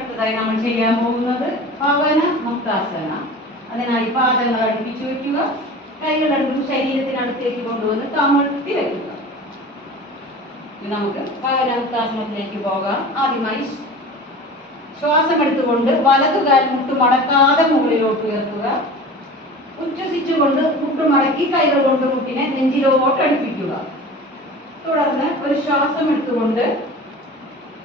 അടുത്തതായി നമ്മൾ ചെയ്യാൻ പോകുന്നത് പവന മുക്താസന. അതിനായി പാദങ്ങൾ അടുപ്പിച്ചു വയ്ക്കുക. കൈകൾ രണ്ടും ശരീരത്തിനടുത്തേക്ക് കൊണ്ടുവന്ന് കമഴ്ത്തി വയ്ക്കുക. നമുക്ക് പവന മുക്താസനത്തിലേക്ക് പോകാം. ആദ്യമായി ശ്വാസം എടുത്തുകൊണ്ട് വലതുകാൽ മുട്ട് മടക്കാതെ മുകളിലോട്ട് ഉയർത്തുക. ഉച്ഛ്വസിച്ചുകൊണ്ട് മുട്ട് മടക്കി കൈകൾ കൊണ്ട് മുട്ടിനെ നെഞ്ചിലോട്ട് അടുപ്പിക്കുക. തുടർന്ന് ഒരു ശ്വാസം എടുത്തുകൊണ്ട്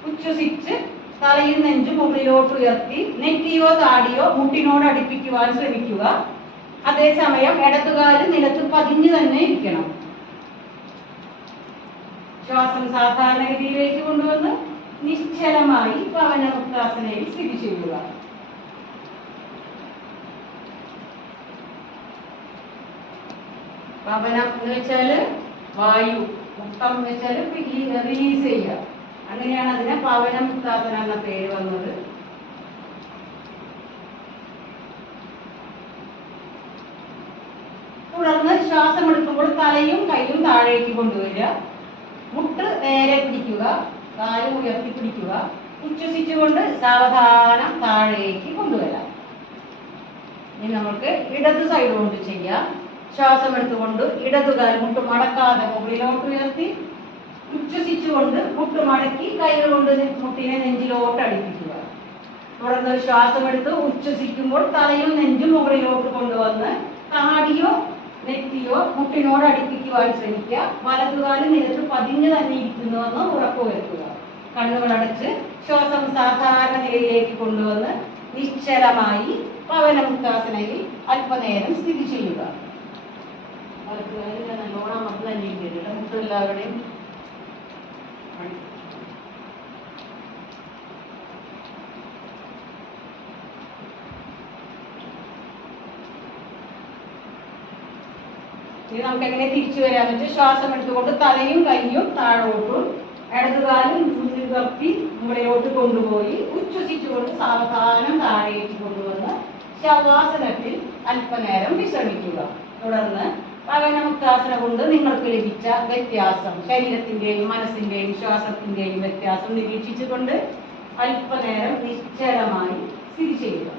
ഉച്ഛ്വസിച്ച് തലയും നെഞ്ചും മുകളിലോട്ട് ഉയർത്തി നെറ്റിയോ താടിയോ മുട്ടിനോട് അടുപ്പിക്കുവാൻ ശ്രമിക്കുക. അതേസമയം ഇടതുകാല് നിലത്ത് പതിഞ്ഞു തന്നെ ഇരിക്കണം. ശ്വാസം സാധാരണഗതിയിലേക്ക് കൊണ്ടുവന്ന് നിശ്ചലമായി പവന മുക്താസനയിൽ സ്ഥിതി ചെയ്യുക. പവനം എന്ന് വെച്ചാല് വായു, മുക്തം എന്ന് വെച്ചാല് റിലീസ് ചെയ്യുക. അങ്ങനെയാണ് അതിന് പവന മുക്താസന എന്ന പേര് വന്നത്. തുടർന്ന് ശ്വാസം എടുക്കുമ്പോൾ തലയും കൈയും താഴേക്ക് കൊണ്ടുവരിക. മുട്ട് നേരെ പിടിക്കുക, കാലും ഉയർത്തി പിടിക്കുക. ഉച്ഛ്വസിച്ചുകൊണ്ട് സാവധാനം താഴേക്ക് കൊണ്ടുവരാം. ഇനി നമുക്ക് ഇടത് സൈഡ് കൊണ്ട് ചെയ്യാം. ശ്വാസം എടുത്തുകൊണ്ട് ഇടതുകാൽ മുട്ട് മടക്കാതെ മുകളിലോട്ട് ഉയർത്തി ഉച്ഛ്വസിച്ചുകൊണ്ട് മുട്ട് മടക്കി കൈകൾ കൊണ്ട് മുട്ടിനെ നെഞ്ചിലോട്ട് അടുപ്പിക്കുക. തുടർന്ന് ശ്വാസം എടുത്ത് ഉച്ഛ്വസിക്കുമ്പോൾ തലയും നെഞ്ചും മുകളിലോട്ട് കൊണ്ടുവന്ന് താടിയോ നെറ്റിയോ മുട്ടിനോട് അടുപ്പിക്കുവാൻ ശ്രമിക്കുക. വലതുകാലം നിലത്ത് പതിഞ്ഞു തന്നെ ഇരിക്കുന്നുവെന്ന് ഉറപ്പുവരുത്തുക. കണ്ണുകൾ അടച്ച് ശ്വാസം സാധാരണ നിലയിലേക്ക് കൊണ്ടുവന്ന് നിശ്ചലമായി പവന മുക്താസനയിൽ അല്പനേരം സ്ഥിതി ചെയ്യുക. വലതുകാലിൽ നല്ലോണം നമുക്ക് തന്നെ ഇരിക്കുക. മുട്ടെല്ലാവരുടെയും ഇനി നമുക്ക് എങ്ങനെ തിരിച്ചു വരാന്ന് വെച്ചാൽ ശ്വാസം എടുത്തുകൊണ്ട് തലയും കൈയും താഴോട്ടും ഇടതുകാലും മുന്നിൽ കപ്പി മുകളിലോട്ട് കൊണ്ടുപോയി ഉച്ഛ്വസിച്ചുകൊണ്ട് സാവധാനം താഴേക്ക് കൊണ്ടുവന്ന് ശവാസനത്തിൽ അല്പനേരം വിശ്രമിക്കുക. തുടർന്ന് പവന മുക്താസന കൊണ്ട് നിങ്ങൾക്ക് ലഭിച്ച വ്യത്യാസം, ശരീരത്തിന്റെയും മനസ്സിന്റെയും ശ്വാസത്തിന്റെയും വ്യത്യാസം നിരീക്ഷിച്ചുകൊണ്ട് അല്പനേരം നിശ്ചലമായി സ്ഥിതി ചെയ്യുക.